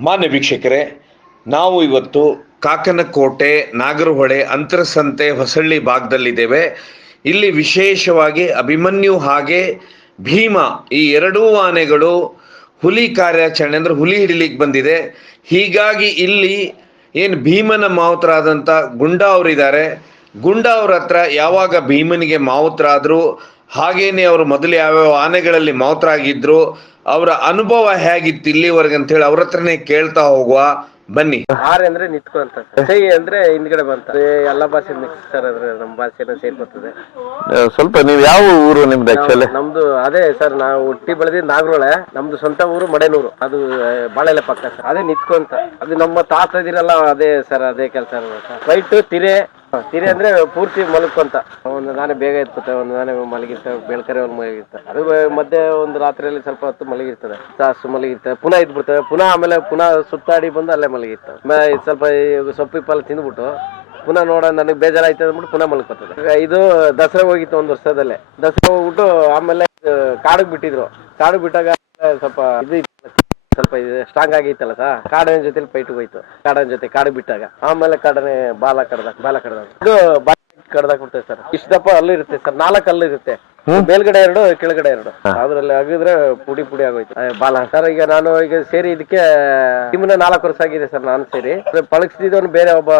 ಮಾನ್ಯ ವೀಕ್ಷಕರೇ, ನಾವು ಇವತ್ತು ಕಾಕನಕೋಟೆ, ನಾಗರಹೊಳೆ, ಅಂತರಸಂತೆ, ಹೊಸಳ್ಳಿ ಭಾಗದಲ್ಲಿದ್ದೇವೆ. ಇಲ್ಲಿ ವಿಶೇಷವಾಗಿ ಅಭಿಮನ್ಯು ಹಾಗೆ ಭೀಮ ಈ ಎರಡೂ ಆನೆಗಳು ಹುಲಿ ಕಾರ್ಯಾಚರಣೆ ಅಂದ್ರೆ ಹುಲಿ ಹಿಡಿಲಿಕ್ಕೆ ಬಂದಿದೆ. ಹೀಗಾಗಿ ಇಲ್ಲಿ ಏನು ಭೀಮನ ಮಾವುತರಾದಂಥ ಗುಂಡ ಅವರಿದ್ದಾರೆ. ಗುಂಡ ಅವ್ರ ಹತ್ರ ಯಾವಾಗ ಭೀಮನಿಗೆ ಮಾವುತರಾದ್ರು ಹಾಗೇನೆ ಅವರು ಮೊದಲು ಯಾವ್ಯಾವ ಆನೆಗಳಲ್ಲಿ ಮಾವುತರಾಗಿದ್ರು ಅವರ ಅನುಭವ ಹೇಗಿತ್ತು ಇಲ್ಲಿವರೆಗೆ ಅಂತ ಹೇಳಿ ಅವ್ರ ಹತ್ರನೇ ಕೇಳ್ತಾ ಹೋಗುವ. ಬನ್ನಿ. ಆರ್ ಅಂದ್ರೆ ನಿಂತ್ಕೊಂತ. ಸೈ ಅಂದ್ರೆ ಹಿಂದ್ಗಡೆ ಬಂತ. ಎಲ್ಲ ಭಾಷೆ ಮಿಕ್ಸ್ ಸರ್ ಅದ್ರ ನಮ್ಮ ಭಾಷೆನ ಸೇರ್ಕೊತದೆ. ಸ್ವಲ್ಪ ನೀವು ಯಾವ ಊರು ನಿಮ್ದು ಆಕ್ಚುಲಿ ನಮ್ದು ಅದೇ ಸರ್ ನಾವು ಹುಟ್ಟಿ ಬೆಳೆದಿದ್ದು ನಾಗರೋಳೆ. ನಮ್ದು ಸ್ವಂತ ಊರು ಮಡೆನೂರು. ಅದು ಬಾಳೆಲೆ ಪಕ್ಕ ಸರ್. ಅದೇ ನಿಂತ್ಕೊಂತ ಅದು ನಮ್ಮ ತಾತ ಇದಿರಲ್ಲ ಅದೇ ಸರ್ ಅದೇ ಕೆಲಸ ಫೈಟ್ ತಿರೆ ತಿರೆ ಅಂದ್ರೆ ಪೂರ್ತಿ ಮಲಗ್ಕೊಂತ ಒಂದು ನಾನೇ ಬೇಗ ಎತ್ಕೊತೆ ಒಂದು ನಾನೇ ಮಲಗಿರ್ತವೆ ಬೆಳ್ಕರೆ ಒಂದು ಮಲಗಿರ್ತವೆ ಅದು ಮಧ್ಯ ಒಂದು ರಾತ್ರಿಯಲ್ಲಿ ಸ್ವಲ್ಪ ಹೊತ್ತು ಮಲಗಿರ್ತದೆ. ತಾಸು ಮಲಗಿರ್ತವೆ ಪುನಃ ಇದ್ಬಿಡ್ತವೆ ಪುನಃ ಆಮೇಲೆ ಪುನಃ ಸುತ್ತಾಡಿ ಬಂದು ಅಲ್ಲೇ ಮಲಗಿರ್ತವೆ ಸ್ವಲ್ಪ ಈ ಸೊಪ್ಪಿಪ್ಪಲ್ಲ ತಿಂದ್ಬಿಟ್ಟು, ಪುನಃ ನೋಡ ನನಗೆ ಬೇಜಾರಾಯ್ತು ಅಂದ್ಬಿಟ್ಟು ಪುನಃ ಮಲ್ಕೋತದೆ. ಇದು ದಸರಾ ಹೋಗಿತ್ತು ಒಂದು ವರ್ಷದಲ್ಲೇ. ದಸರಾ ಹೋಗ್ಬಿಟ್ಟು ಆಮೇಲೆ ಕಾಡಿಗೆ ಬಿಟ್ಟಿದ್ರು. ಕಾಡಿಗೆ ಬಿಟ್ಟಾಗ ಸ್ವಲ್ಪ ಇದು ಸ್ವಲ್ಪ ಇದು ಸ್ಟ್ರಾಂಗ್ ಆಗಿತ್ತಲ್ಲ ಸರ್ ಕಾಡನ ಜೊತೆ ಫೈಟ್ ಹೋಯ್ತು. ಕಾಡನ ಜೊತೆ ಕಾಡು ಬಿಟ್ಟಾಗ. ಆಮೇಲೆ ಕಾಡನೆ ಬಾಲ ಕಡ್ದಾಗ ಬಾಲ ಕಡ್ದಾಗ. ಇದು ಬಾಲ ಬಿಡ್ತೇವೆ ಸರ್ ಇಷ್ಟು ದಪ್ಪ ಅಲ್ಲು ಇರುತ್ತೆ ಸರ್ ನಾಲ್ಕು ಅಲ್ಲು ಇರುತ್ತೆ. ಮೇಲ್ಗಡೆ ಎರಡು ಕೆಳಗಡೆ ಎರಡು. ಅದ್ರಲ್ಲಿ ಆಗಿದ್ರೆ ಪುಡಿ ಪುಡಿ ಆಗೋಯ್ತು. ಬಾಲ. ಸರ್ ಈಗ ನಾನು ಈಗ ಸೇರಿ ಇದಕ್ಕೆ ನಿಮ್ಮನ್ನ ನಾಲ್ಕು ವರ್ಷ ಆಗಿದೆ ಸರ್ ನಾನು ಸೇರಿ. ಪಳಗಿಸಿದವನು ಬೇರೆ ಒಬ್ಬ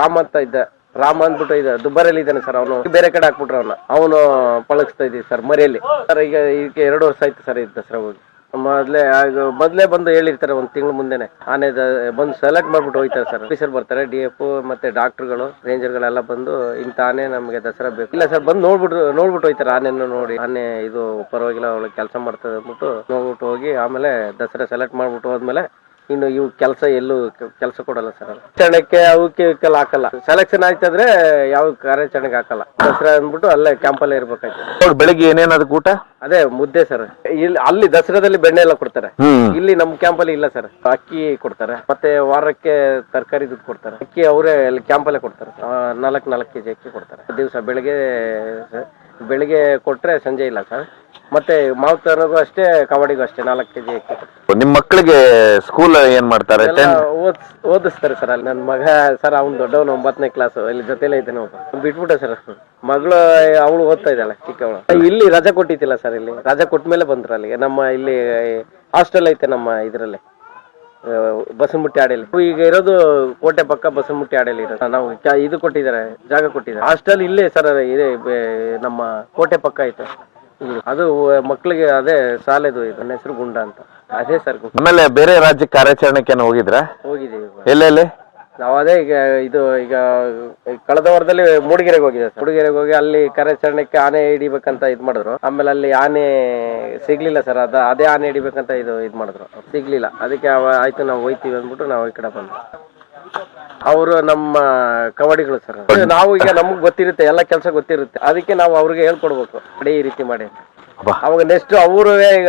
ರಾಮ ಅಂತ ಇದ್ದ. ರಾಮ ಅಂದ್ಬಿಟ್ಟು ಇದೆ ದುಬ್ಬರಲ್ಲಿ ಇದ್ದಾನೆ ಸರ್ ಅವನು. ಬೇರೆ ಕಡೆ ಹಾಕ್ಬಿಟ್ರು ಅವನು ಅವನು ಪಳಗಿಸ್ತಾ ಇದ್ದೀವಿ ಸರ್ ಮರಿಯಲ್ಲಿ. ಸರ್ ಈಗ ಇದಕ್ಕೆ ಎರಡು ವರ್ಷ ಆಯ್ತು ಸರ್ ಇದ್ದ ದಸರಾ ಹೋಗಿ. ಮೊದ್ಲೇ ಮೊದ್ಲೇ ಬಂದು ಹೇಳಿರ್ತಾರೆ ಒಂದು ತಿಂಗಳು ಮುಂದೆನೆ. ಆನೆ ಬಂದು ಸೆಲೆಕ್ಟ್ ಮಾಡ್ಬಿಟ್ಟು ಹೋಯ್ತಾರೆ ಸರ್. ಆಫೀಸರ್ ಬರ್ತಾರೆ ಡಿ ಎಫ್ ಮತ್ತೆ ಡಾಕ್ಟರ್ಗಳು ರೇಂಜರ್ಗಳೆಲ್ಲ ಬಂದು, ಇಂಥ ಆನೆ ನಮಗೆ ದಸರಾ ಬೇಕು. ಇಲ್ಲ ಸರ್, ಬಂದು ನೋಡ್ಬಿಟ್ಟು ನೋಡ್ಬಿಟ್ಟು ಹೋಯ್ತಾರೆ ಆನೆಯನ್ನು ನೋಡಿ. ಆನೆ ಇದು ಪರವಾಗಿಲ್ಲ ಅವಳಿಗೆ ಕೆಲಸ ಮಾಡ್ತದೆ ಅಂದ್ಬಿಟ್ಟು ನೋಡ್ಬಿಟ್ಟು ಹೋಗಿ, ಆಮೇಲೆ ದಸರಾ ಸೆಲೆಕ್ಟ್ ಮಾಡ್ಬಿಟ್ಟು ಹೋದ್ಮೇಲೆ ಇನ್ನು ಇವು ಕೆಲಸ ಎಲ್ಲೂ ಕೆಲಸ ಕೊಡಲ್ಲ ಸರ್ ಕ್ಷಣಕ್ಕೆ ಅವಕ್ಕೆ ಇವಕ್ಕೆಲ್ಲ ಹಾಕಲ್ಲ. ಸೆಲೆಕ್ಷನ್ ಆಯ್ತಂದ್ರೆ ಯಾವ ಕಾರ್ಯಾಚರಣೆಗೆ ಹಾಕಲ್ಲ. ದಸರಾ ಅಂದ್ಬಿಟ್ಟು ಅಲ್ಲೇ ಕ್ಯಾಂಪಲ್ಲೇ ಇರ್ಬೇಕಾಯ್ತು. ಬೆಳಿಗ್ಗೆ ಏನೇನ್ ಅದಕ್ಕೆ ಊಟ? ಅದೇ ಮುದ್ದೆ ಸರ್. ಇಲ್ಲಿ ಅಲ್ಲಿ ದಸರಾದಲ್ಲಿ ಬೆಣ್ಣೆ ಎಲ್ಲ ಕೊಡ್ತಾರೆ. ಇಲ್ಲಿ ನಮ್ಮ ಕ್ಯಾಂಪಲ್ಲಿ ಇಲ್ಲ ಸರ್. ಅಕ್ಕಿ ಕೊಡ್ತಾರೆ. ಮತ್ತೆ ವಾರಕ್ಕೆ ತರಕಾರಿ ದುಡ್ಡು ಕೊಡ್ತಾರೆ. ಅಕ್ಕಿ ಅವರೇ ಅಲ್ಲಿ ಕ್ಯಾಂಪಲ್ಲೇ ಕೊಡ್ತಾರೆ. ನಾಲ್ಕು ನಾಲ್ಕು ಕೆಜಿ ಅಕ್ಕಿ ಕೊಡ್ತಾರೆ. ದಿವಸ ಬೆಳಿಗ್ಗೆ ಬೆಳಿಗ್ಗೆ ಕೊಟ್ರೆ ಸಂಜೆ ಇಲ್ಲ ಸರ್. ಮತ್ತೆ ಮಾವುತನಿಗೂ ಅಷ್ಟೇ ಕಬಡ್ಡಿಗೂ ಅಷ್ಟೇ ನಾಲ್ಕು ಕೆಜಿ ಜಿ. ನಿಮ್ ಮಕ್ಕಳಿಗೆ ಸ್ಕೂಲ್ ಏನ್ ಮಾಡ್ತಾರೆ? ಎಲ್ಲ ಓದಿಸ್ ಓದಿಸ್ತಾರೆ ಸರ್ ಅಲ್ಲಿ. ನನ್ನ ಮಗ ಸರ್ ಅವ್ನು ದೊಡ್ಡವನು ಒಂಬತ್ತನೇ ಕ್ಲಾಸ್ ಇಲ್ಲಿ ಜೊತೆಲೇ ಇದ್ದಾನೆ ಒಬ್ಬ. ಬಿಟ್ಬಿಟ್ಟೆ ಸರ್. ಮಗಳು ಅವಳು ಓದ್ತಾ ಇದ್ದಾಳೆ ಚಿಕ್ಕವಳು. ಇಲ್ಲಿ ರಜೆ ಕೊಟ್ಟಿದ್ದಿಲ್ಲ ಸರ್ ಇಲ್ಲಿ. ರಜೆ ಕೊಟ್ಟ ಮೇಲೆ ಬಂದ್ರು ಅಲ್ಲಿಗೆ. ನಮ್ಮ ಇಲ್ಲಿ ಹಾಸ್ಟೆಲ್ ಐತೆ ನಮ್ಮ ಇದರಲ್ಲಿ. ಬಸಮುಟ್ಟಿ ಆಡಲಿ ಈಗ ಇರೋದು ಕೋಟೆ ಪಕ್ಕ ಬಸಮುಟ್ಟಿ ಆಡಲಿ ಇರೋದು. ನಾವು ಕ- ಇದು ಕೊಟ್ಟಿದ್ದಾರೆ ಜಾಗ ಕೊಟ್ಟಿದ್ದಾರೆ. ಹಾಸ್ಟೆಲ್ ಇಲ್ಲೇ ಸರ್ ಇದೆ ಬೆ- ನಮ್ಮ ಕೋಟೆ ಪಕ್ಕ ಐತೆ. ಅದು ಮಕ್ಕಳಿಗೆ ಅದೇ ಸಾಲದು ಇದು ನನ್ನ ಹೆಸರು ಗುಂಡ ಅಂತ. ಅದೇ ಸರ್ ಗುಂಡ. ಆಮೇಲೆ ಬೇರೆ ರಾಜ್ಯ ಕಾರ್ಯಾಚರಣೆಗೆ ಹೋಗಿದ್ರಾ? ಹೋಗಿದ್ದೀವಿ ಎಲ್ಲೆಲ್ಲಿ? ನಾವು ಅದೇ ಈಗ ಇದು ಈಗ ಕಳೆದ ವಾರದಲ್ಲಿ ಮೂಡಿಗೆರೆಗೆ ಹೋಗಿದೆ ಸರ್. ಮೂಡಿಗೆರೆಗೆ ಹೋಗಿ ಅಲ್ಲಿ ಕಾರ್ಯಾಚರಣೆಗೆ ಆನೆ ಹಿಡಿಬೇಕಂತ ಇದು ಮಾಡಿದ್ರು. ಆಮೇಲೆ ಅಲ್ಲಿ ಆನೆ ಸಿಗ್ಲಿಲ್ಲ ಸರ್ ಅದ ಅದೇ ಆನೆ ಹಿಡಿಬೇಕಂತ ಇದು ಇದು ಮಾಡಿದ್ರು. ಸಿಗ್ಲಿಲ್ಲ. ಅದಕ್ಕೆ ಅವ ಆಯ್ತು ನಾವು ಹೋಯ್ತೀವಿ ಅಂದ್ಬಿಟ್ಟು ನಾವು ಈ ಕಡೆ ಬಂದ್ವಿ. ಅವರು ನಮ್ಮ ಕಬಡ್ಡಿಗಳು ಸರ್. ನಾವು ಈಗ ನಮ್ಗೆ ಗೊತ್ತಿರುತ್ತೆ, ಎಲ್ಲ ಕೆಲಸ ಗೊತ್ತಿರುತ್ತೆ. ಅದಕ್ಕೆ ನಾವು ಅವ್ರಿಗೆ ಹೇಳ್ಕೊಡ್ಬೇಕು. ಅದೇ ಈ ರೀತಿ ಮಾಡಿ. ಅವಾಗ ನೆಕ್ಸ್ಟ್ ಅವರು ಈಗ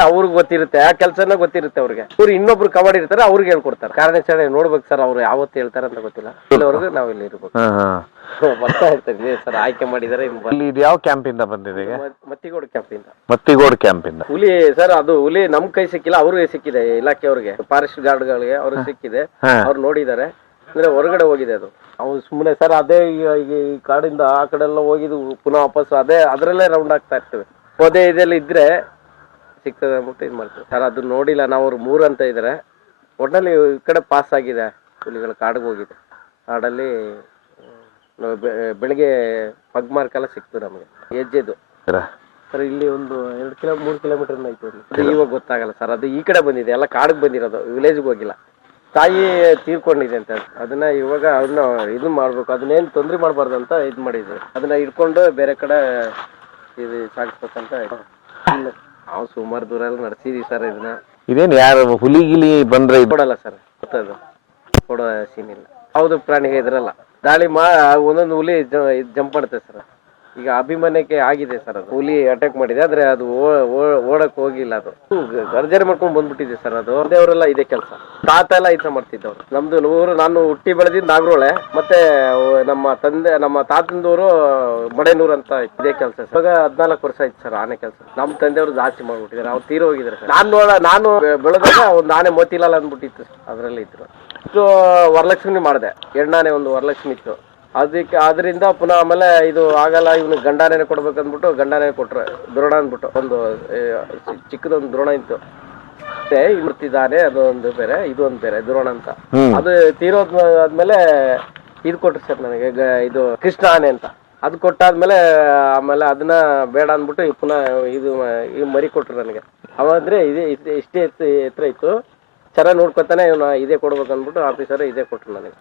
ಅವ್ರಿಗೆ ಗೊತ್ತಿರುತ್ತೆ ಆ ಕೆಲಸನ ಗೊತ್ತಿರುತ್ತೆ ಅವ್ರಿಗೆ. ಇವ್ರು ಇನ್ನೊಬ್ರು ಕಬಡ್ಡಿ ಇರ್ತಾರೆ ಅವ್ರಿಗೆ ಹೇಳ್ಕೊಡ್ತಾರೆ. ಕಾರ್ಯಾಚರಣೆ ನೋಡ್ಬೇಕು ಸರ್ ಅವ್ರು ಯಾವತ್ತು ಹೇಳ್ತಾರೆ ಅಂತ ಗೊತ್ತಿಲ್ಲ. ಇಲ್ಲಿವರೆಗೂ ನಾವು ಇಲ್ಲಿ ಇರ್ಬೇಕು. ಬರ್ತಾ ಇರ್ತೀವಿ. ಸರ್ ಆಯ್ಕೆ ಬ- ಇಲ್ಲಿ ಇದು ಯಾವ ಕ್ಯಾಂಪ್ ಇಂದ ಬಂದಿದೆ ಮತ್ತಿಗೋಡು ಕ್ಯಾಂಪಿಂದ ಮತ್ತಿಗೋಡ್ ಕ್ಯಾಂಪ್ ಇಂದ. ಹುಲಿ ಸರ್ ಅದು ಹುಲಿ ನಮ್ ಕೈ ಸಿಕ್ಕಿಲ್ಲ ಅವ್ರಿಗೆ ಸಿಕ್ಕಿದೆ ಇಲಾಖೆಯವ್ರಿಗೆ ಫಾರೆಸ್ಟ್ ಗಾರ್ಡ್ಗಳಿಗೆ ಅವ್ರಿಗೆ ಸಿಕ್ಕಿದೆ. ಅವ್ರು ನೋಡಿದ್ದಾರೆ. ಅಂದ್ರೆ ಹೊರಗಡೆ ಹೋಗಿದೆ ಅದು. ಅವ್ರು ಸುಮ್ಮನೆ ಸರ್ ಅದೇ ಈ ಕಾಡಿಂದ ಆ ಕಡೆ ಎಲ್ಲ ಹೋಗಿದ್ದು ಪುನಃ ವಾಪಸ್ ಅದೇ ಅದರಲ್ಲೇ ರೌಂಡ್ ಆಗ್ತಾ ಇರ್ತೀವಿ. ಪೊದೆ ಇದೆಲ್ಲ ಇದ್ರೆ ಸಿಗ್ತದೆ ಅಂದ್ಬಿಟ್ಟು ಇದು ಮಾಡ್ತೀವಿ ಸರ್ ಅದು ನೋಡಿಲ್ಲ ನಾವು ಅವ್ರು ಮೂರು ಅಂತ ಇದ್ದಾರೆ ಒಟ್ಟಲ್ಲಿ ಈ ಕಡೆ ಪಾಸ್ ಆಗಿದೆ ಹುಲಿಗಳು ಕಾಡಿಗೆ ಹೋಗಿದೆ. ಕಾಡಲ್ಲಿ ನಾವು ಬೆ- ಬೆಳಿಗ್ಗೆ ಪಗ್ ಮಾರ್ಕೆಲ್ಲ ಸಿಕ್ತು ನಮಗೆ ಹೆಜ್ಜೆದು. ಸರ್. ಇಲ್ಲಿ ಒಂದು ಎರಡು ಕಿಲೋ ಮೂರು ಕಿಲೋಮೀಟರ್ ಐತೆ ಇಲ್ಲಿ. ಅದು ಇವಾಗ ಗೊತ್ತಾಗಲ್ಲ ಸರ್ ಅದು ಈ ಕಡೆ ಬಂದಿದೆ ಎಲ್ಲ ಕಾಡಿಗೆ ಬಂದಿರೋದು ವಿಲೇಜ್ಗೆ ಹೋಗಿಲ್ಲ. ತಾಯಿ ತೀರ್ಕೊಂಡಿದೆ ಅಂತ ಅದನ್ನ ಇವಾಗ ಅದನ್ನ ಇದು ಮಾಡ್ಬೇಕು ಅದನ್ನೇನು ತೊಂದರೆ ಮಾಡಬಾರ್ದು ಅಂತ ಇದು ಮಾಡಿದ್ವಿ ಅದನ್ನ ಇಟ್ಕೊಂಡು ಬೇರೆ ಕಡೆ ಇದು ಸಾಗಿಸ್ಬೇಕಂತ ಇಲ್ಲ. ನಾವು ಸುಮಾರು ದೂರ ಎಲ್ಲ ನಡೆಸಿದೀವಿ ಸರ್ ಇದನ್ನ. ಇದೇನ್ ಯಾರು ಹುಲಿ ಗಿಲಿ ಬಂದ್ರೆ ಇದು? ಕೊಡಲ್ಲ ಸರ್ ಗೊತ್ತದು. ಕೊಡೋ ಸೀನ್ ಇಲ್ಲ. ಹೌದು ಪ್ರಾಣಿಗೆ ಇದ್ರಲ್ಲ. ದಾಳಿ ಮಾ ಒಂದೊಂದು ಹುಲಿ ಜಂಪ್ ಮಾಡುತ್ತೆ ಸರ್. ಈಗ ಅಭಿಮಾನಕ್ಕೆ ಆಗಿದೆ ಸರ್ ಅದು. ಹುಲಿ ಅಟ್ಯಾಕ್ ಮಾಡಿದೆ, ಆದ್ರೆ ಅದು ಓಡಕ್ ಹೋಗಿಲ್ಲ ಅದು. ಗರ್ಜರಿ ಮಾಡ್ಕೊಂಡು ಬಂದ್ಬಿಟ್ಟಿದೆ ಸರ್ ಅದು. ದೇವರೆಲ್ಲ ಇದೆ ಕೆಲಸ. ತಾತ ಎಲ್ಲ ಈ ತರ ಮಾಡ್ತಿದ್ದವ್ರು. ನಮ್ದು ಊರು ನಾನು ಹುಟ್ಟಿ ಬೆಳೆದಿದ್ದು ನಾಗರೋಳೆ, ಮತ್ತೆ ನಮ್ಮ ತಂದೆ, ನಮ್ಮ ತಾತಂದೂರು ಮಡೇನೂರ್ ಅಂತ ಇದೇ ಕೆಲಸ ಇವಾಗ ಹದ್ನಾಲ್ಕು ವರ್ಷ ಆಯ್ತು ಸರ್ ಆನೆ ಕೆಲಸ. ನಮ್ಮ ತಂದೆಯವರು ಜಾಸ್ತಿ ಮಾಡ್ಬಿಟ್ಟಿದ್ದಾರೆ. ಅವ್ರು ತೀರೋ ಸರ್. ನಾನು ನೋಡ, ನಾನು ಬೆಳೆದಾಗ ಒಂದು ಆನೆ ಮೋತಿಲಾಲ್ ಅಂದ್ಬಿಟ್ಟಿತ್ತು ಅದರಲ್ಲಿ ಇದ್ರು ಇದು ವರಲಕ್ಷ್ಮಿ ಮಾಡಿದೆ. ಎಣ್ಣಾನೆ ಒಂದು ವರಲಕ್ಷ್ಮಿ ಇತ್ತು. ಅದಕ್ಕೆ ಅದರಿಂದ ಪುನಃ ಆಮೇಲೆ ಇದು ಆಗಲ್ಲ ಇವನು ಗಂಡಾನೆ ಕೊಡ್ಬೇಕಂದ್ಬಿಟ್ಟು ಗಂಡಾನೆ ಕೊಟ್ರೆ ದ್ರೋಣ ಅಂದ್ಬಿಟ್ಟು. ಒಂದು ಚಿಕ್ಕದೊಂದು ದ್ರೋಣ ಇತ್ತು. ಇರ್ತಿದ್ದಾನೆ ಅದೊಂದು ಬೇರೆ ಇದು ಒಂದು ಬೇರೆ ದ್ರೋಣ ಅಂತ. ಅದು ತೀರೋದ್ ಆದ್ಮೇಲೆ ಇದು ಕೊಟ್ರು ಸರ್ ನನಗೆ ಇದು ಕೃಷ್ಣ ಆನೆ ಅಂತ. ಅದು ಕೊಟ್ಟಾದ್ಮೇಲೆ ಆಮೇಲೆ ಅದನ್ನ ಬೇಡ ಅಂದ್ಬಿಟ್ಟು ಪುನಃ ಇದು ಮರಿ ಕೊಟ್ರು ನನಗೆ. ಅವಾದ್ರೆ ಇದೆ ಇಷ್ಟೇ ಇಷ್ಟೇ ಎತ್ತು ಎತ್ತರ ಇತ್ತು. ಚೆನ್ನಾಗಿ ನೋಡ್ಕೊತಾನೆ ಇವನು ಇದೇ ಕೊಡ್ಬೇಕು ಅಂದ್ಬಿಟ್ಟು ಆಫೀಸರ್ ಇದೇ ಕೊಟ್ರು ನನಗೆ.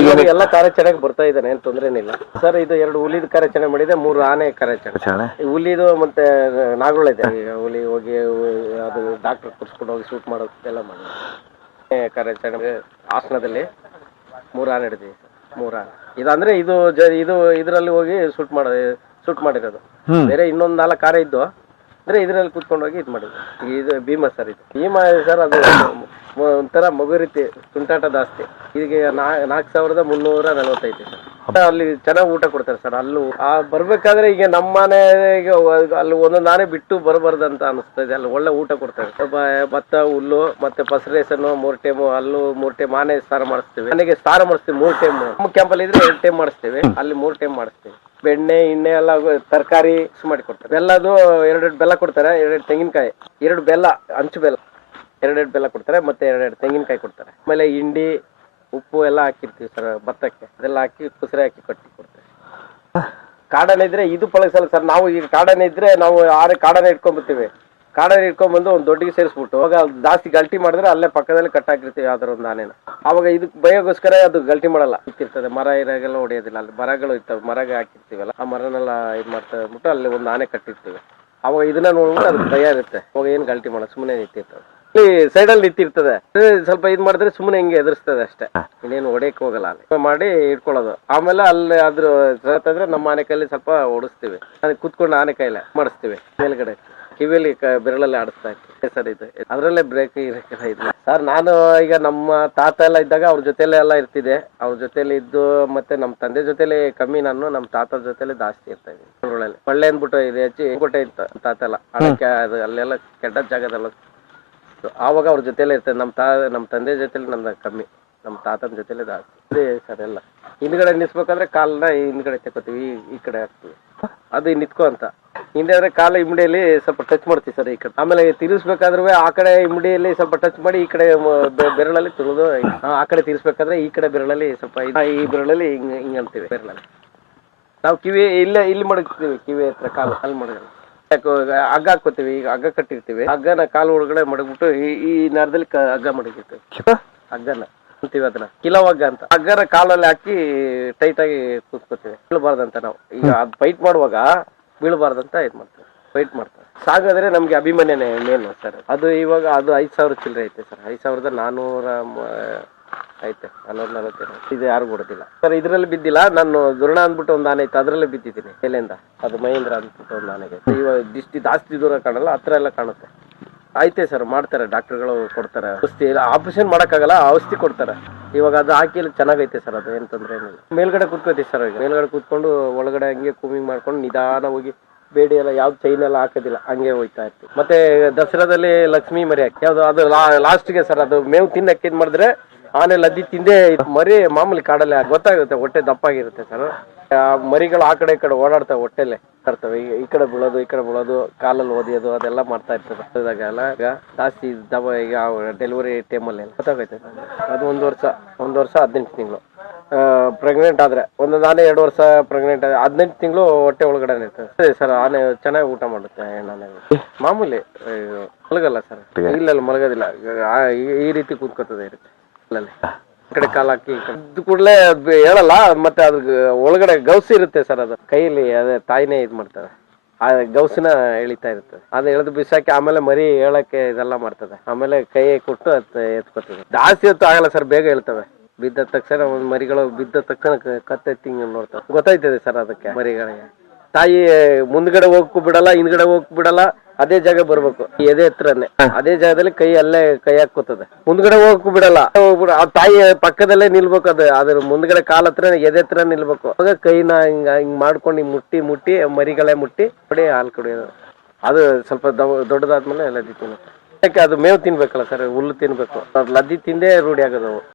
ಈಗ ಎಲ್ಲ ಕಾರ್ಯಾಚರಣೆಗೆ ಬರ್ತಾ ಇದ್ದಾನೆ ಏನು ತೊಂದರೆನಿಲ್ಲ ಸರ್ ಇದು ಎರಡು ಹುಲಿದ ಕಾರ್ಯಾಚರಣೆ ಮಾಡಿದೆ ಮೂರು ಆನೆ ಕಾರ್ಯಾಚರಣೆ. ಹುಲಿದು ಮತ್ತೆ ನಾಗರೋಳ ಇದೆ ಈಗ ಹುಲಿ ಹೋಗಿ ಅದು ಡಾಕ್ಟರ್ ಕುರ್ಸ್ಕೊಂಡು ಹೋಗಿ ಶೂಟ್ ಮಾಡೋದೆಲ್ಲ ಮಾಡಿ. ಕಾರ್ಯಾಚರಣೆ ಹಾಸನದಲ್ಲಿ ಮೂರು ಆನೆ ಹಿಡಿದ್ವಿ ಮೂರ ಆನೆ. ಇದಂದ್ರೆ ಇದು ಇದು ಇದರಲ್ಲಿ ಹೋಗಿ ಶೂಟ್ ಮಾಡ ಶೂಟ್ ಮಾಡಿರೋದು. ಬೇರೆ ಇನ್ನೊಂದು ನಾಲ್ಕು ಕಾರ್ಯ ಇದ್ದು ಅಂದ್ರೆ ಇದರಲ್ಲಿ ಕುತ್ಕೊಂಡು ಹೋಗಿ ಇದು ಮಾಡಿದ್ದು ಇದು ಭೀಮ ಸರ್ ಇದು. ಭೀಮ ಸರ್ ಅದು ಒಂಥರ ಮಗು ರೀತಿ ತುಂಟಾಟ ಜಾಸ್ತಿ. ಈಗ ನಾಲ್ಕು ಸಾವಿರದ ಮುನ್ನೂರ ನಲವತ್ತೈದು ಸರ್. ಅಲ್ಲಿ ಚೆನ್ನಾಗಿ ಊಟ ಕೊಡ್ತಾರೆ ಸರ್. ಅಲ್ಲೂ, ಆ ಬರ್ಬೇಕಾದ್ರೆ ಈಗ ನಮ್ಮ ಮನೆಗೆ ಅಲ್ಲಿ ಒಂದೊಂದು ಆನೆ ಬಿಟ್ಟು ಬರಬಾರ್ದಂತ ಅಂತ ಅನಿಸ್ತಾ ಇದೆ. ಅಲ್ಲಿ ಒಳ್ಳೆ ಊಟ ಕೊಡ್ತಾರೆ. ಭತ್ತ, ಹುಲ್ಲು, ಮತ್ತೆ ಪಸರೇಸನ್ನು ಮೂರ್ ಟೈಮು, ಅಲ್ಲೂ ಮೂರ್ ಟೈಮ್, ಆನೆ ಸ್ನಾನ ಮಾಡಿಸ್ತೇವೆ. ನನಗೆ ಸ್ನಾನ ಮಾಡಿಸ್ತೀವಿ ಮೂರ್ ಟೈಮ್. ನಮ್ಮ ಕ್ಯಾಂಪಲ್ಲಿ ಇದ್ರೆ ಎರಡು ಟೈಮ್ ಮಾಡಿಸ್ತೇವೆ. ಅಲ್ಲಿ ಮೂರ್ ಟೈಮ್ ಮಾಡಿಸ್ತೀವಿ. ಬೆಣ್ಣೆ ಎಣ್ಣೆ ಎಲ್ಲ ತರಕಾರಿ ಮಾಡಿ ಕೊಡ್ತಾರೆ. ಬೆಲ್ಲದು ಎರಡೆರಡು ಬೆಲ್ಲ ಕೊಡ್ತಾರೆ ಎರಡೆರಡು ತೆಂಗಿನಕಾಯಿ ಎರಡು ಬೆಲ್ಲ ಅಂಚು ಬೆಲ್ಲ ಎರಡೆರಡು ಬೆಲ್ಲ ಕೊಡ್ತಾರೆ ಮತ್ತೆ ಎರಡೆರಡು ತೆಂಗಿನಕಾಯಿ ಕೊಡ್ತಾರೆ. ಆಮೇಲೆ ಹಿಂಡಿ ಉಪ್ಪು ಎಲ್ಲ ಹಾಕಿರ್ತೀವಿ ಸರ್ ಭತ್ತಕ್ಕೆ. ಅದೆಲ್ಲ ಹಾಕಿ ಕುಸರೆ ಹಾಕಿ ಕಟ್ಟಿ ಕೊಡ್ತಾರೆ ಕಾಡನ್ನ ಇದ್ರೆ ಇದು ಪಳಗಿಸಲ್ಲ ಸರ್. ನಾವು ಈಗ ಕಾಡನ್ನ ಇದ್ರೆ ನಾವು ಆರು ಕಾಡನ್ನ ಇಟ್ಕೊಂಡ್ಬರ್ತೀವಿ ಕಾಡನ್ನ ಇಟ್ಕೊಂಡ್ಬಂದು ಒಂದು ದೊಡ್ಡಿಗೆ ಸೇರಿಸ್ಬಿಟ್ಟು ಅವಾಗ ಜಾಸ್ತಿ ಗಲ್ಟಿ ಮಾಡಿದ್ರೆ ಅಲ್ಲೇ ಪಕ್ಕದಲ್ಲಿ ಕಟ್ಟಾಕಿರ್ತೀವಿ ಯಾವ್ದಾರ ಒಂದು ಆನೆನ. ಅವಾಗ ಇದಕ್ಕೆ ಭಯಗೋಸ್ಕರ ಅದು ಗಲ್ಟಿ ಮಾಡಲ್ಲ. ಇತ್ತಿರ್ತದೆ ಮರ ಇರಾಗೆಲ್ಲ ಹೊಡೆಯೋದಿಲ್ಲ ಅಲ್ಲಿ ಮರಗಳು ಇರ್ತವೆ ಮರಗೆ ಹಾಕಿರ್ತೀವಲ್ಲ ಆ ಮರನೆಲ್ಲ ಇದು ಮಾಡ್ತಾ ಬಿಟ್ಟು ಅಲ್ಲಿ ಒಂದು ಆನೆ ಕಟ್ಟಿರ್ತೀವಿ. ಅವಾಗ ಇದನ್ನ ನೋಡ್ಬಿಟ್ಟು ಅದಕ್ಕೆ ಭಯ ಇರುತ್ತೆ. ಅವಾಗ ಏನು ಗಲ್ಟಿ ಮಾಡಲ್ಲ ಸುಮ್ಮನೆ ನಿಂತಿರ್ತದೆ. ಇಲ್ಲಿ ಸೈಡಲ್ಲಿ ನಿಂತಿರ್ತದೆ. ಸ್ವಲ್ಪ ಇದು ಮಾಡಿದ್ರೆ ಸುಮ್ಮನೆ ಹಿಂಗೆ ಎದುರಿಸ್ತದೆ ಅಷ್ಟೇ. ಇನ್ನೇನು ಹೊಡೆಯಕ್ಕೆ ಹೋಗಲ್ಲ ಅಲ್ಲಿ. ಮಾಡಿ ಇಟ್ಕೊಳ್ಳೋದು ಆಮೇಲೆ ಅಲ್ಲಿ ಅದ್ರ ಅಂದ್ರೆ ನಮ್ಮ ಆನೆ ಕೈಲಿ ಸ್ವಲ್ಪ ಓಡಿಸ್ತೀವಿ. ಅದಕ್ಕೆ ಕುತ್ಕೊಂಡು ಆನೆ ಕೈಲೆ ಮಾಡಿಸ್ತೀವಿ ಮೇಲ್ಗಡೆ. ಕಿವಿಯಲ್ಲಿ ಬೆರಳಲ್ಲಿ ಆಡಿಸ್ತಾ ಇತ್ತು. ಸರ್ ಇದು, ಅದರಲ್ಲೇ ಬ್ರೇಕ್ ಇರಕ್ಕೆಲ್ಲ ಸರ್, ನಾನು ಈಗ ನಮ್ಮ ತಾತ ಎಲ್ಲ ಇದ್ದಾಗ ಅವ್ರ ಜೊತೆಲೆ ಎಲ್ಲ ಇರ್ತಿದೆ ಅವ್ರ ಜೊತೆಲಿ ಇದ್ದು ಮತ್ತೆ ನಮ್ಮ ತಂದೆ ಜೊತೆಲಿ ಕಮ್ಮಿ, ನಾನು ನಮ್ಮ ತಾತ ಜೊತೆಲಿ ಜಾಸ್ತಿ ಇರ್ತಾ ಇದ್ದೀನಿ. ಒಳ್ಳೆ ಅಂದ್ಬಿಟ್ಟು ಇದೆ ಹಚ್ಚಿ ಕೊಟ್ಟೆ ಇತ್ತು ತಾತ ಎಲ್ಲ. ಅದಕ್ಕೆ ಅದು ಅಲ್ಲೆಲ್ಲ ಕೆಟ್ಟ ಜಾಗದಲ್ಲ ಆವಾಗ ಅವ್ರ ಜೊತೆಲೇ ಇರ್ತದೆ ನಮ್ಮ ತಾ, ನಮ್ಮ ತಂದೆ ಜೊತೆಲಿ ನಮ್ದು ಕಮ್ಮಿ. ನಮ್ಮ ತಾತನ ಜೊತೆಲೆ ಜಾಸ್ತಿ. ಸರ್ ಎಲ್ಲ. ಹಿಂದ್ಗಡೆ ನಿಲ್ಸ್ಬೇಕಾದ್ರೆ ಕಾಲನ್ನ ಹಿಂದ್ಗಡೆ ತಗೋತೀವಿ ಈ ಕಡೆ ಹಾಕ್ತೀವಿ. ಅದು ನಿತ್ಕೋ ಅಂತ. ಹಿಂದೆ ಆದ್ರೆ ಕಾಲ ಇಮ್ಡಿಯಲ್ಲಿ ಸ್ವಲ್ಪ ಟಚ್ ಮಾಡ್ತೀವಿ ಸರ್ ಈ ಕಡೆ. ಆಮೇಲೆ ತಿರ್ಗಿಸ್ಬೇಕಾದ್ರೂ ಆ ಕಡೆ ಇಮ್ಡಿಯಲ್ಲಿ ಸ್ವಲ್ಪ ಟಚ್ ಮಾಡಿ ಈ ಕಡೆ ಬೆ- ಬೆರಳಲ್ಲಿ ತುಳಿದು ಆ ಕಡೆ ತಿರ್ಸ್ಬೇಕಾದ್ರೆ ಈ ಕಡೆ ಬೆರಳಲ್ಲಿ ಸ್ವಲ್ಪ ಇದು- ಈ ಬೆರಳಲ್ಲಿ ಹಿಂಗ ಹಿಂಗ ಅಂತೀವಿ ಬೆರಳಲ್ಲಿ. ನಾವು ಕಿವಿ ಇಲ್ಲೇ ಇಲ್ಲಿ ಮಡಗ್ತೀವಿ ಕಿವಿ ಹತ್ರ ಕಾಲು ಅಲ್ಲಿ ಮಡಗಲ್ಲ. ಯಾಕೋ ಈಗ ಹಗ್ಗ ಹಾಕೋತೀವಿ ಈಗ ಹಗ್ಗ ಕಟ್ಟಿರ್ತೀವಿ. ಹಗ್ಗನ ಕಾಲು ಒಳಗಡೆ ಮಡಗ್ಬಿಟ್ಟು ಈ ಈ ನರದಲ್ಲಿ ಕ- ಹಗ್ಗ ಮಡಗಿರ್ತೀವಿ ಹಗ್ಗನ ಅಂತೀವಿ ಅದನ್ನ. ಕಿಲೋ ಹಗ್ಗ ಅಂತ. ಹಗ್ಗನ ಕಾಲಲ್ಲಿ ಹಾಕಿ ಟೈಟ್ ಆಗಿ ಕೂತ್ಕೋತೀವಿ. ಹೇಳಬಾರ್ದಂತ ನಾವು. ಈಗ ಅದ್ ಫೈಟ್ ಮಾಡುವಾಗ ಬೀಳಬಾರ್ದಂತ ಇದು ಮಾಡ್ತಾರೆ. ವೈಟ್ ಮಾಡ್ತಾರೆ. ಸಾಗಾದ್ರೆ ನಮ್ಗೆ ಅಭಿಮನ್ಯನೇ ಮೇನು ಸರ್ ಅದು ಇವಾಗ ಅದು ಐದ್ ಸಾವಿರ ಚಿಲ್ಲರೆ ಐತೆ ಸರ್ ಐದು ಸಾವಿರದ ನಾನ್ನೂರ ಐತೆ ನಾನ್ನೂರ ನಲವತ್ತೈದು ಇದು ಯಾರು ಕೊಡೋದಿಲ್ಲ. ಸರ್ ಇದರಲ್ಲಿ ಬಿದ್ದಿಲ್ಲ. ನಾನು ದುರ್ಣ ಅಂದ್ಬಿಟ್ಟು ಒಂದು ಆನೆ ಇತ್ತು ಅದರಲ್ಲೇ ಬಿದ್ದಿದ್ದೀನಿ. ಎಲೆಯಿಂದ. ಅದು ಮಹೇಂದ್ರ ಅಂದ್ಬಿಟ್ಟು ಒಂದು ಆನೆಗೆ ಇವಾಗ ದಿಷ್ಟಿ ಜಾಸ್ತಿ ದೂರ ಕಾಣಲ್ಲ, ಹತ್ರ ಎಲ್ಲ ಕಾಣುತ್ತೆ. ಐತೆ ಸರ್ ಮಾಡ್ತಾರೆ. ಡಾಕ್ಟರ್ಗಳು ಕೊಡ್ತಾರೆ. ಔಷಧಿ ಆಪರೇಷನ್ ಮಾಡೋಕ್ಕಾಗಲ್ಲ, ಔಷಧಿ ಕೊಡ್ತಾರೆ. ಇವಾಗ ಅದು ಹಾಕಿ ಚೆನ್ನಾಗೈತೆ ಸರ್ ಅದು, ಏನು ಏನಿಲ್ಲ. ಮೇಲ್ಗಡೆ ಕೂತ್ಕೋತೀವಿ ಸರ್ ಈಗ. ಮೇಲ್ಗಡೆ ಕೂತ್ಕೊಂಡು ಒಳಗಡೆ ಹಂಗೆ ಕೂಮಿಂಗ್ ಮಾಡ್ಕೊಂಡು ನಿಧಾನ ಹೋಗಿ ಬೇಡಿ ಎಲ್ಲ ಯಾವ ಚೈನ್ ಎಲ್ಲ ಹಾಕೋದಿಲ್ಲ, ಹಂಗೆ ಹೋಯ್ತಾ ಇತ್ತು ಮತ್ತೆ ದಸರಾದಲ್ಲಿ ಲಕ್ಷ್ಮೀ ಮರಿ ಹಾಕಿ ಅದು ಅದು ಲಾಸ್ಟ್ಗೆ ಸರ್ ಅದು ಮೇವು ತಿನ್ನಕ್ಕೆ ಮಾಡಿದ್ರೆ ಆನೆ ಅದ್ದಿ ತಿಂದೇ ಮರಿ ಮಾಮೂಲಿ ಕಾಡಲ್ಲಿ ಗೊತ್ತಾಗುತ್ತೆ ಹೊಟ್ಟೆ ದಪ್ಪಾಗಿರುತ್ತೆ ಸರ್. ಆ ಮರಿಗಳು ಆ ಕಡೆ ಈ ಕಡೆ ಓಡಾಡ್ತವೆ ಹೊಟ್ಟೆಲೆ ತರ್ತವೆ. ಈ- ಈ ಕಡೆ ಬೀಳೋದು ಈ ಕಡೆ ಬೀಳೋದು ಕಾಲಲ್ಲಿ ಓದಿಯೋದು ಅದೆಲ್ಲ ಮಾಡ್ತಾ ಇರ್ತದೆ. ಈಗ ಜಾಸ್ತಿ ದವ ಈಗ ಡೆಲಿವರಿ ಟೈಮಲ್ಲಿ ಗೊತ್ತಾಗೈತೆ ಅದು ಒಂದು ವರ್ಷ ಒಂದು ವರ್ಷ ಹದಿನೆಂಟು ತಿಂಗಳು. ಪ್ರೆಗ್ನೆಂಟ್ ಆದ್ರೆ ಒಂದೊಂದು ಆನೆ ಎರಡು ವರ್ಷ ಪ್ರೆಗ್ನೆಂಟ್ ಆದ್ರೆ ಹದಿನೆಂಟು ತಿಂಗಳು ಹೊಟ್ಟೆ ಒಳಗಡೆ ಇರ್ತದೆ. ಸರಿ ಸರ್ ಆನೆ ಚೆನ್ನಾಗಿ ಊಟ ಮಾಡುತ್ತೆ ಮಾಮೂಲಿ ಮಲಗಲ್ಲ ಸರ್. ಇಲ್ಲ ಮಲಗೋದಿಲ್ಲ. ಈ- ರೀತಿ ಕೂತ್ಕೋತದೆ ಇರುತ್ತೆ. ಕಡೆ ಕಾಲ ಹಾಕಿ ಕೂಡಲೇ ಹೇಳಲ್ಲ ಮತ್ತೆ ಅದ್ರ ಒಳಗಡೆ ಗೌಸ್ ಇರುತ್ತೆ ಸರ್ ಅದು. ಕೈಯಲ್ಲಿ ಅದೇ ತಾಯಿನೇ ಇದು ಮಾಡ್ತಾರೆ ಆ ಗೌಸಿನ ಎಳಿತಾ ಇರ್ತದೆ. ಅದು ಎಳೆದು ಬಿಸಾಕಿ ಆಮೇಲೆ ಮರಿ ಹೇಳಕ್ಕೆ ಇದೆಲ್ಲ ಮಾಡ್ತದೆ. ಆಮೇಲೆ ಕೈ ಕೊಟ್ಟು ಅದು ಎತ್ಕೊತದೆ ಜಾಸ್ತಿ ಹೊತ್ತು ಆಗಲ್ಲ ಸರ್ ಬೇಗ ಹೇಳ್ತವೆ ಬಿದ್ದ ತಕ್ಷಣ ಒಂದ್ ಮರಿಗಳು ಬಿದ್ದ ತಕ್ಷಣ ಕತ್ತೆ ಕತ್ತೆತ್ತಿ ನೋಡ್ತಾವೆ ನೋಡ್ತವೆ. ಗೊತ್ತಾಯ್ತದೆ ಸರ್ ಅದಕ್ಕೆ ಮರಿಗಳಿಗೆ. ತಾಯಿ ಮುಂದ್ಗಡೆ ಹೋಗಕ್ಕೂ ಬಿಡಲ್ಲ ಹಿಂದ್ಗಡೆ ಹೋಗಕ್ ಬಿಡಲ್ಲ ಅದೇ ಜಾಗ ಬರ್ಬೇಕು. ಎದೆ ಹತ್ರನೇ. ಅದೇ ಜಾಗದಲ್ಲಿ ಕೈ ಅಲ್ಲೇ ಕೈ ಹಾಕೋತದೆ ಮುಂದ್ಗಡೆ ಹೋಗಕ್ಕೂ ಬಿಡಲ್ಲ. ಹೋಗ್ಬಿಡ- ಆ ತಾಯಿ ಪಕ್ಕದಲ್ಲೇ ನಿಲ್ಬೇಕು ಅದು. ಅದ್ರ ಮುಂದ್ಗಡೆ ಕಾಲ್ ಹತ್ರ ಎದೆ ಹತ್ರ ನಿಲ್ಬೇಕು. ಅವಾಗ ಕೈನ ಹಿಂಗ ಹಿಂಗ್ ಮಾಡ್ಕೊಂಡು ಹಿಂಗ್ ಮುಟ್ಟಿ ಮುಟ್ಟಿ ಮರಿಗಳೇ ಮುಟ್ಟಿ ನೋಡಿ ಹಾಲು ಕುಡಿಯೋದು. ಅದು ಸ್ವಲ್ಪ ದೊಡ್ಡದಾದ್ಮೇಲೆ ಲದ್ದಿ ತಿನ್ನುತ್ತೆ. ಯಾಕೆ ಅದು ಮೇವು ತಿನ್ಬೇಕಲ್ಲ ಸರ್? ಹುಲ್ಲು ತಿನ್ಬೇಕು. ಅದು ಲದ್ದಿ ತಿಂದೇ ರೂಢಿ ಆಗೋದು ಅವು